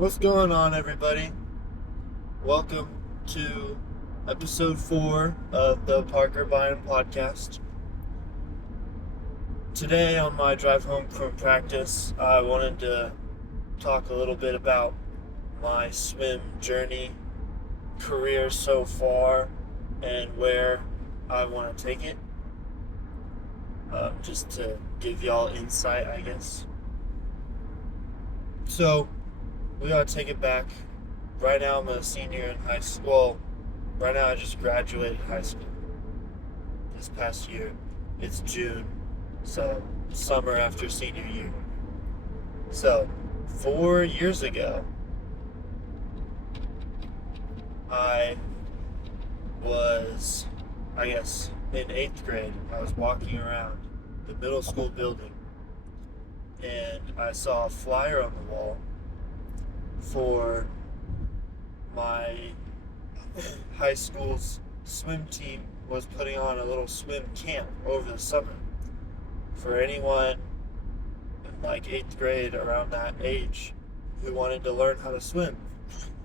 What's going on, everybody? Welcome to episode 4 of the PBynum podcast. Today, on my drive home from practice, I wanted to talk a little bit about my swim journey, career so far, and where I want to take it. Just to give y'all insight, I guess. So, we gotta take it back. Right now, I'm a senior in high school. Well, right now, I just graduated high school this past year. It's June, so summer after senior year. So, 4 years ago, I was, in 8th grade. I was walking around the middle school building and I saw a flyer on the wall for my high school's swim team was putting on a little swim camp over the summer for anyone in like 8th grade around that age who wanted to learn how to swim.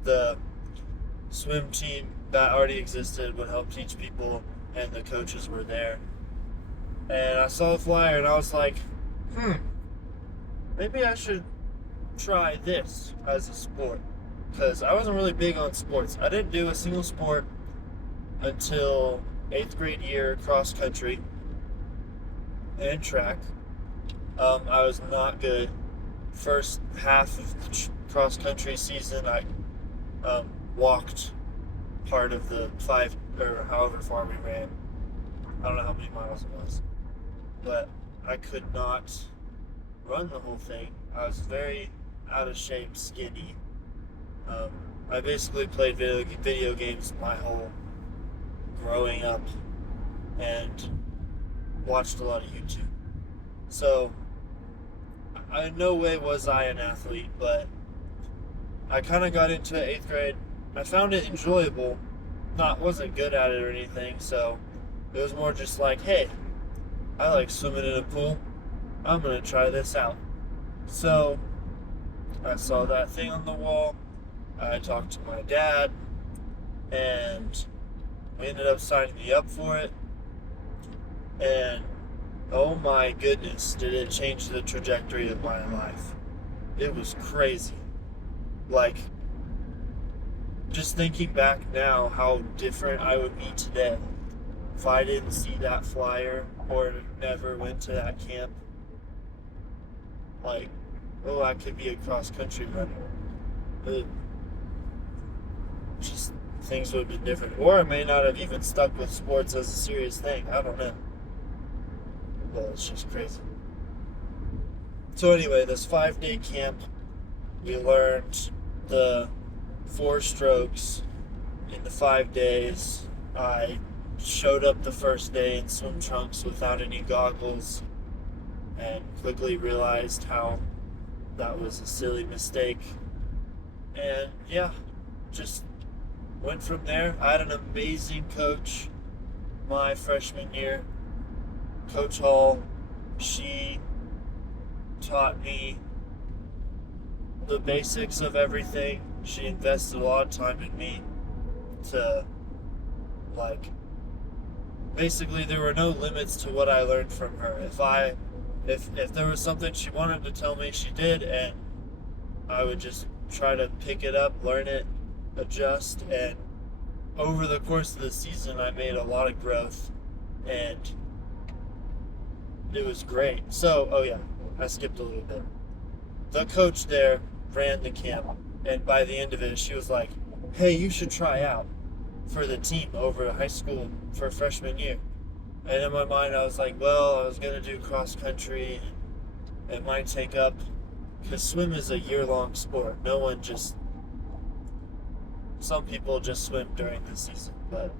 The swim team that already existed would help teach people, and the coaches were there. And I saw the flyer and I was like, maybe I should try this as a sport, because I wasn't really big on sports. I didn't do a single sport until 8th grade year, cross country and track. I was not good. First half of the cross country season, I walked part of the 5 or however far we ran. I don't know how many miles it was, but I could not run the whole thing. I was very out of shape, skinny. I basically played video games my whole growing up and watched a lot of YouTube. So, in no way was I an athlete, but I kind of got into 8th grade. I found it enjoyable. Wasn't good at it or anything, so it was more just like, hey, I like swimming in a pool. I'm gonna try this out. So I saw that thing on the wall. I talked to my dad, and we ended up signing me up for it. And oh my goodness, did it change the trajectory of my life. It was crazy. Like, just thinking back now how different I would be today if I didn't see that flyer or never went to that camp. Like, oh, I could be a cross-country runner. Just things would have been different. Or I may not have even stuck with sports as a serious thing. I don't know. Well, it's just crazy. So anyway, this 5-day camp, we learned the 4 strokes in the 5 days. I showed up the first day in swim trunks without any goggles and quickly realized how that was a silly mistake. And yeah, just went from there. I had an amazing coach my freshman year, Coach Hall. She taught me the basics of everything. She invested a lot of time in me to, basically there were no limits to what I learned from her. If there was something she wanted to tell me, she did, and I would just try to pick it up, learn it, adjust, and over the course of the season, I made a lot of growth, and it was great. So, I skipped a little bit. The coach there ran the camp, and by the end of it, she was like, hey, you should try out for the team over high school for freshman year. And in my mind, I was like, well, I was going to do cross country. It might take up, because swim is a year-long sport. Some people just swim during the season, but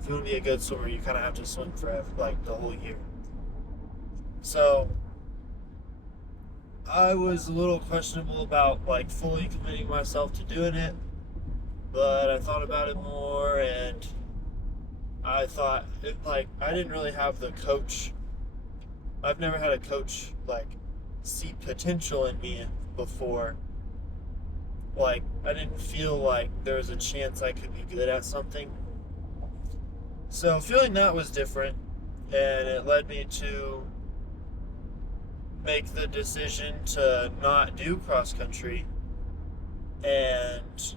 if you want to be a good swimmer, you kind of have to swim forever, like the whole year. So I was a little questionable about fully committing myself to doing it, but I thought about it more, and I thought I didn't really have the coach. I've never had a coach see potential in me before, like I didn't feel like there was a chance I could be good at something. So feeling that was different, and it led me to make the decision to not do cross country and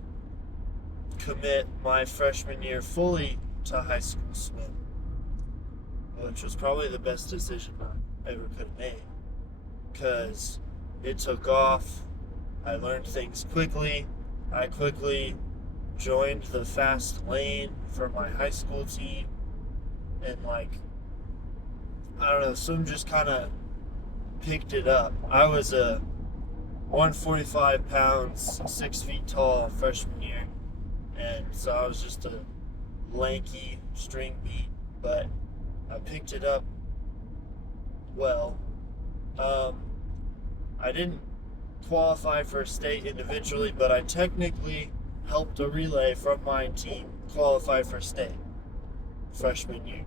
commit my freshman year fully to high school swim, which was probably the best decision I ever could have made because it took off. I learned things quickly. I quickly joined the fast lane for my high school team, and I don't know, swim just kind of picked it up. I was a 145 pounds, 6 feet tall freshman year, and so I was just a lanky string beat, but I picked it up well. I didn't qualify for state individually, but I technically helped a relay from my team qualify for state freshman year.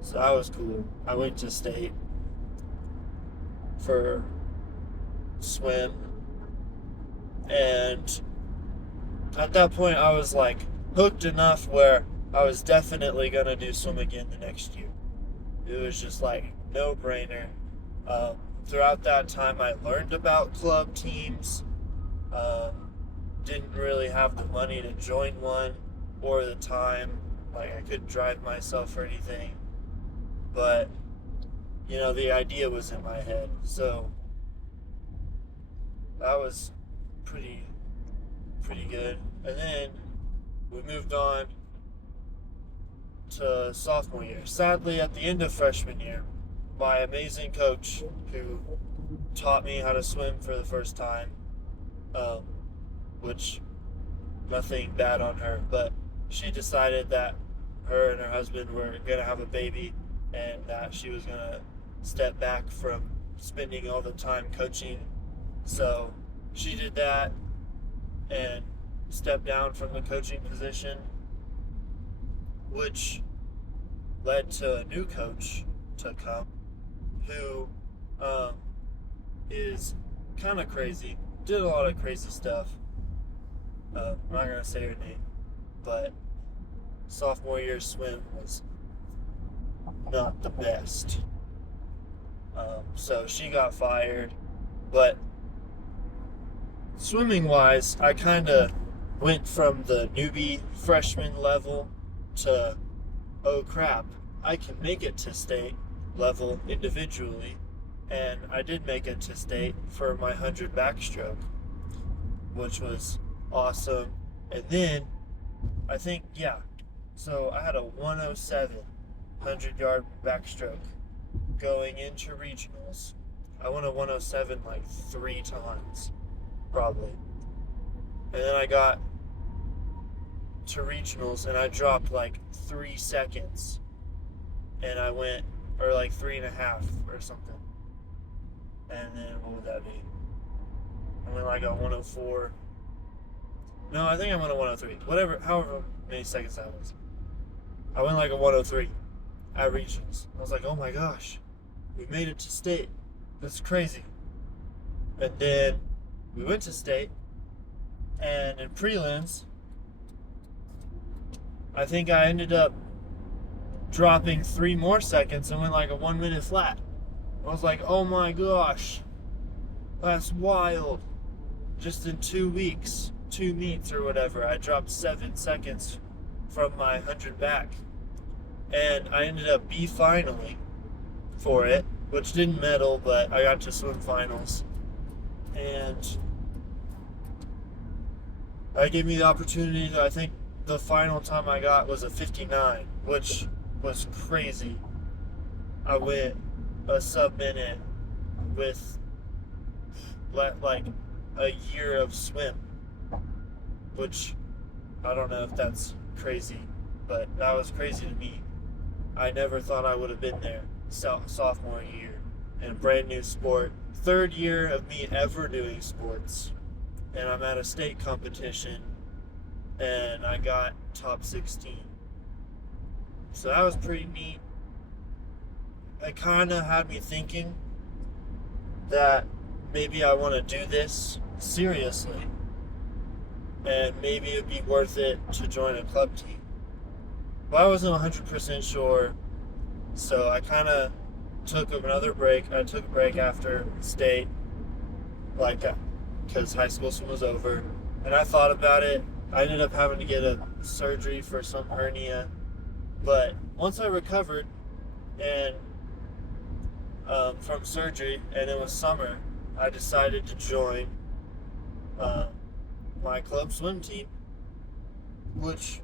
So that was cool. I went to state for swim, and at that point I was like hooked enough where I was definitely gonna do swim again the next year. It was just like no brainer. Throughout that time I learned about club teams. Didn't really have the money to join one or the time. Like I couldn't drive myself or anything. But the idea was in my head. So that was pretty good. And then we moved on to sophomore year. Sadly, at the end of freshman year, my amazing coach who taught me how to swim for the first time, which nothing bad on her, but she decided that her and her husband were going to have a baby and that she was going to step back from spending all the time coaching. So she did that and stepped down from the coaching position, which led to a new coach to come who is kind of crazy, did a lot of crazy stuff. I'm not going to say her name, but sophomore year swim was not the best. So she got fired, but swimming wise, I kind of went from the newbie freshman level to, oh crap, I can make it to state level individually. And I did make it to state for my 100 backstroke, which was awesome. And then I think, so I had a 107 100-yard backstroke going into regionals. I went a 107 like 3 times, probably. And then I got to regionals and I dropped like 3 seconds. And I went, or like 3.5 or something. And then what would that be? I went like a 104. No, I think I went a 103. However many seconds that was. I went like a 103 at regionals. I was like, oh my gosh, we made it to state. That's crazy. And then we went to state, and in prelims, I think I ended up dropping 3 more seconds and went like a 1 minute flat. I was like, oh my gosh, that's wild. Just in 2 weeks, 2 meets or whatever, I dropped 7 seconds from my 100 back. And I ended up B finaling for it, which didn't medal, but I got to swim finals. And that gave me the opportunity to, I think the final time I got was a 59, which was crazy. I went a sub-minute with like a year of swim, which I don't know if that's crazy, but that was crazy to me. I never thought I would have been there sophomore year in a brand new sport. 3rd year of me ever doing sports, and I'm at a state competition and I got top 16. So that was pretty neat. It kind of had me thinking that maybe I want to do this seriously. and maybe it'd be worth it to join a club team. But I wasn't 100% sure, so I kind of took another break. I took a break after state, like, because high school swim was over, and I thought about it. I ended up having to get a surgery for some hernia, but once I recovered and from surgery, and it was summer, I decided to join uh, my club swim team, which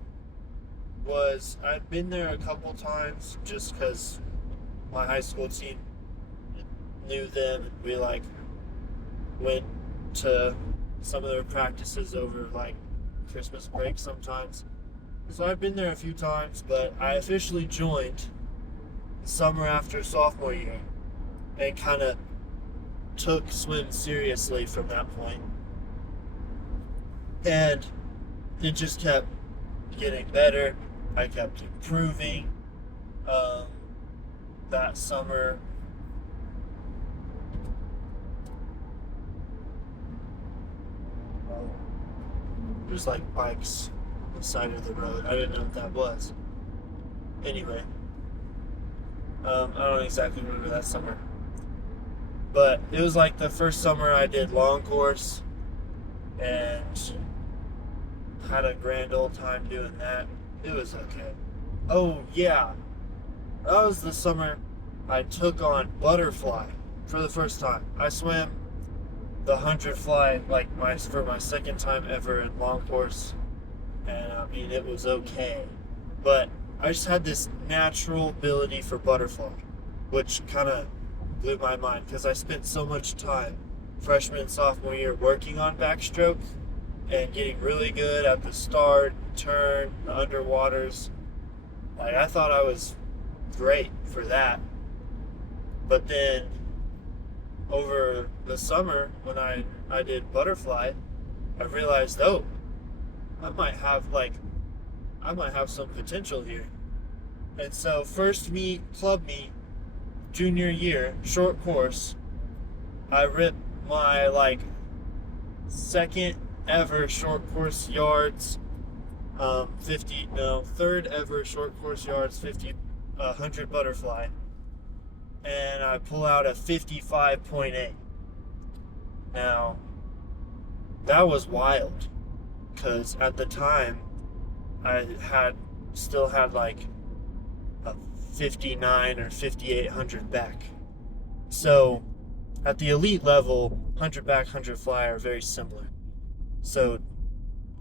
was I'd been there a couple times just because my high school team knew them, and we like went to some of their practices over like Christmas break sometimes. So I've been there a few times, but I officially joined the summer after sophomore year and kind of took swim seriously from that point. And it just kept getting better. I kept improving. Um, that summer, there's like bikes on the side of the road. I didn't know what that was. Anyway, I don't exactly remember that summer. But it was like the first summer I did long course and had a grand old time doing that. It was okay. Oh, yeah. That was the summer I took on butterfly for the first time. I swam the 100 fly for my second time ever in long course, and I mean it was okay, but I just had this natural ability for butterfly, which kind of blew my mind because I spent so much time freshman and sophomore year working on backstroke and getting really good at the start, turn, the underwaters. Like I thought I was great for that, but then over the summer when I did butterfly, I realized, oh, I might have some potential here. And so first meet, club meet, junior year, short course, I ripped my second ever short course yards, third ever short course yards, 100 butterfly, and I pull out a 55.8. Now, that was wild, because at the time, I still had like a 59 or 5800 back. So, at the elite level, 100 back, 100 fly are very similar. So,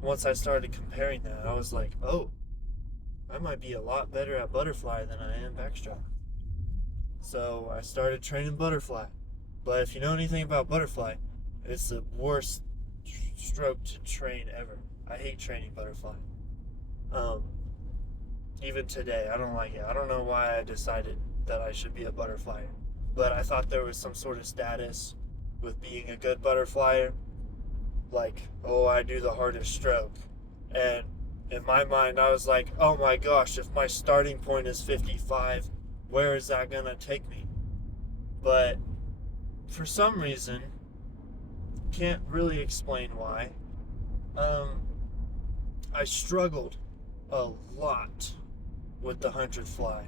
once I started comparing that, I was like, oh, I might be a lot better at butterfly than I am backstroke. So I started training butterfly. But if you know anything about butterfly, it's the worst stroke to train ever. I hate training butterfly. Even today, I don't like it. I don't know why I decided that I should be a butterflyer. But I thought there was some sort of status with being a good butterflyer. Like, oh, I do the hardest stroke. And in my mind, I was like, oh my gosh, if my starting point is 55, where is that gonna take me? But for some reason, can't really explain why, I struggled a lot with the 100 fly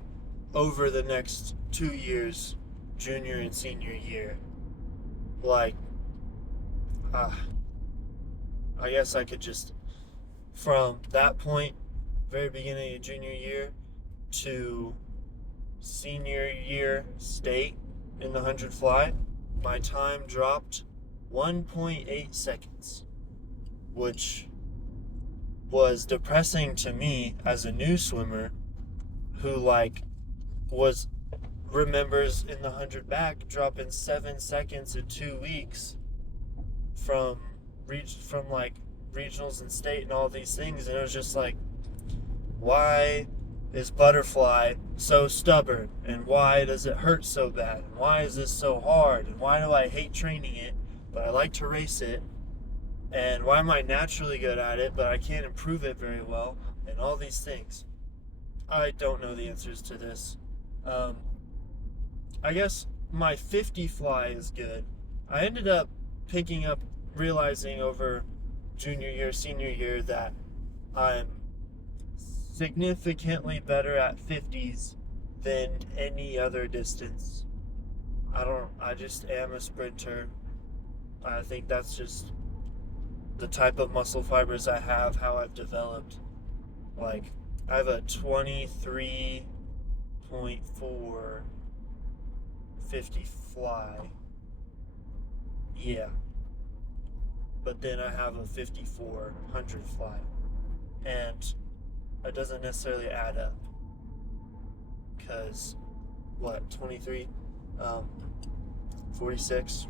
over the next 2 years, junior and senior year. Like, I guess I could just, from that point, very beginning of junior year to senior year state in the 100 fly, my time dropped 1.8 seconds, which was depressing to me as a new swimmer who remembers in the 100 back dropping 7 seconds in 2 weeks from regionals and state and all these things, and it was just like, why is butterfly so stubborn, and why does it hurt so bad, and why is this so hard, and why do I hate training it but I like to race it, and why am I naturally good at it but I can't improve it very well, and all these things. I don't know the answers to this. I guess my 50 fly is good. I ended up realizing over junior year, senior year that I'm significantly better at 50s than any other distance. I just am a sprinter. I think that's just the type of muscle fibers I have, how I've developed. Like, I have a 23.4 50 fly. Yeah. But then I have a 5400 fly. And it doesn't necessarily add up. Because, 23? 46?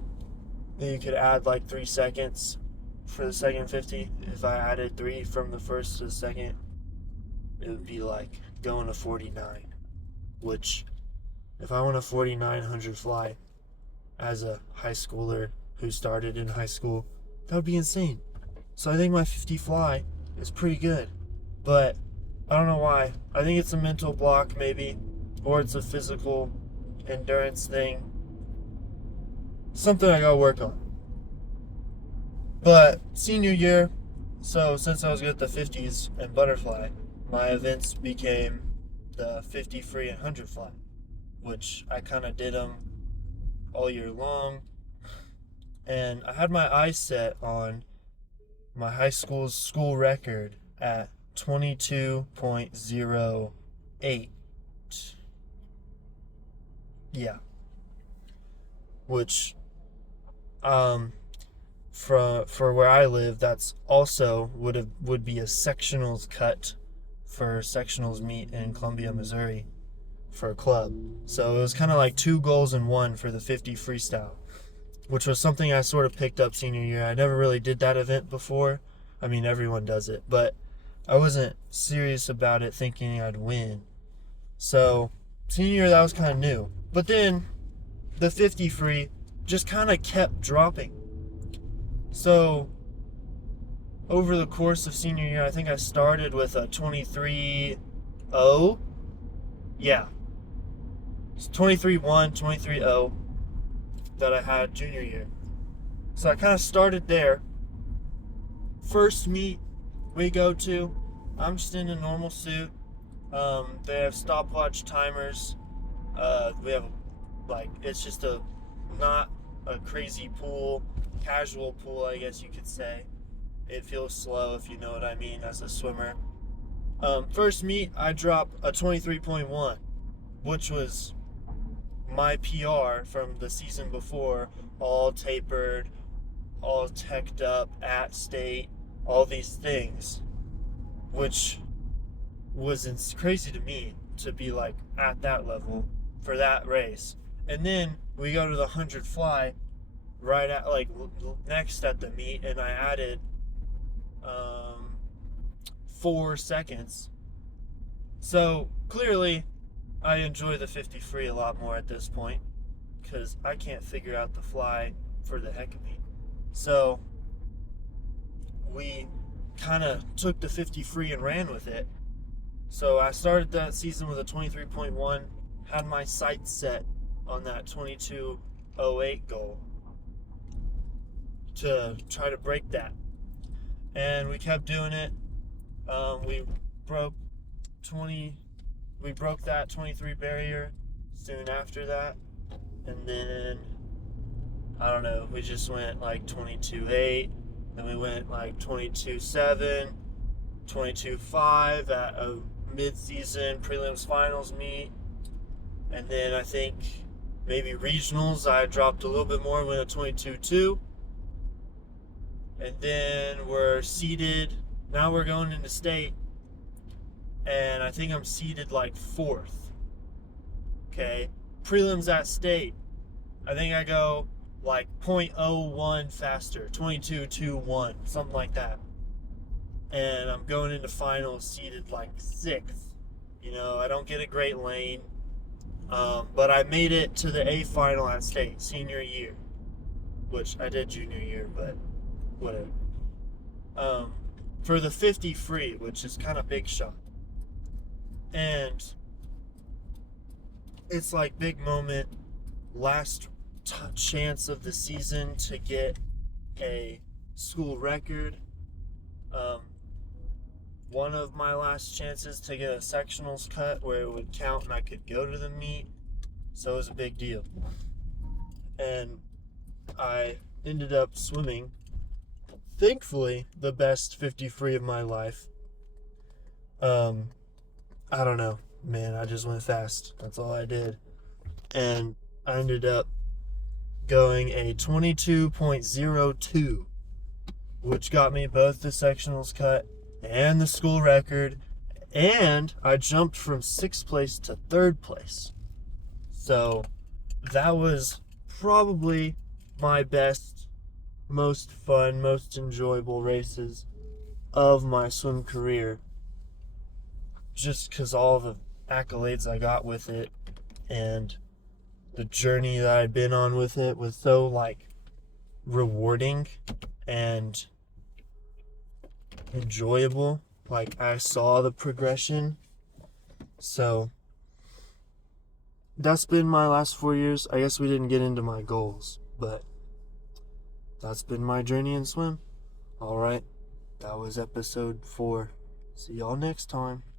Then you could add like 3 seconds for the second 50. If I added 3 from the first to the second, it would be like going to 49. Which, if I want a 4900 fly as a high schooler who started in high school, that would be insane. So I think my 50 fly is pretty good. But I don't know why. I think it's a mental block maybe, or it's a physical endurance thing. Something I gotta work on. But senior year, so since I was good at the 50s and butterfly, my events became the 50 free and 100 fly, which I kind of did them all year long. And I had my eyes set on my high school's school record at 22.08. Yeah. Which, for where I live, that's also would be a sectionals cut for sectionals meet in Columbia, Missouri for a club. So it was kind of like 2 goals in 1 for the 50 freestyle, which was something I sort of picked up senior year. I never really did that event before. I mean, everyone does it, but I wasn't serious about it thinking I'd win. So senior year, that was kind of new. But then the 50 free just kind of kept dropping. So over the course of senior year, I think I started with a 23.0. Yeah. It's 23.1, 23.0 that I had junior year. So I kind of started there. First meet we go to, I'm just in a normal suit. They have stopwatch timers. We have it's just not a crazy pool, casual pool, I guess you could say. It feels slow, if you know what I mean, as a swimmer. First meet, I dropped a 23.1, which was my PR from the season before, all tapered, all teched up at state, all these things, which was crazy to me to be like at that level for that race. And then we go to the 100 fly right at next at the meet, and I added 4 seconds. So clearly I enjoy the 50 free a lot more at this point because I can't figure out the fly for the heck of me. So we kind of took the 50 free and ran with it. So I started that season with a 23.1, had my sights set on that 22.08 goal to try to break that. And we kept doing it. We broke that 23 barrier soon after that. And then, I don't know, we just went like 22.8. Then we went like 22.7, 22.5 at a mid-season prelims finals meet. And then I think maybe regionals, I dropped a little bit more, went to 22.2. And then we're seeded. Now we're going into state. And I think I'm seeded like 4th. Okay. Prelims at state. I think I go like 0.01 faster. 22.21. Something like that. And I'm going into finals seeded like 6th. You know, I don't get a great lane. But I made it to the A final at state senior year. Which I did junior year, but whatever. For the 50 free, which is kind of big shot. And it's like big moment, last chance of the season to get a school record. Um, one of my last chances to get a sectionals cut where it would count and I could go to the meet. So it was a big deal. And I ended up swimming, thankfully, the best 50 free of my life. I don't know, man. I just went fast. That's all I did. And I ended up going a 22.02, which got me both the sectionals cut and the school record. And I jumped from 6th place to 3rd place. So that was probably my best, most fun, most enjoyable races of my swim career. Just because all the accolades I got with it and the journey that I'd been on with it was so, like, rewarding and enjoyable. Like, I saw the progression. So that's been my last 4 years. I guess we didn't get into my goals, but that's been my journey in swim. Alright, that was episode 4. See y'all next time.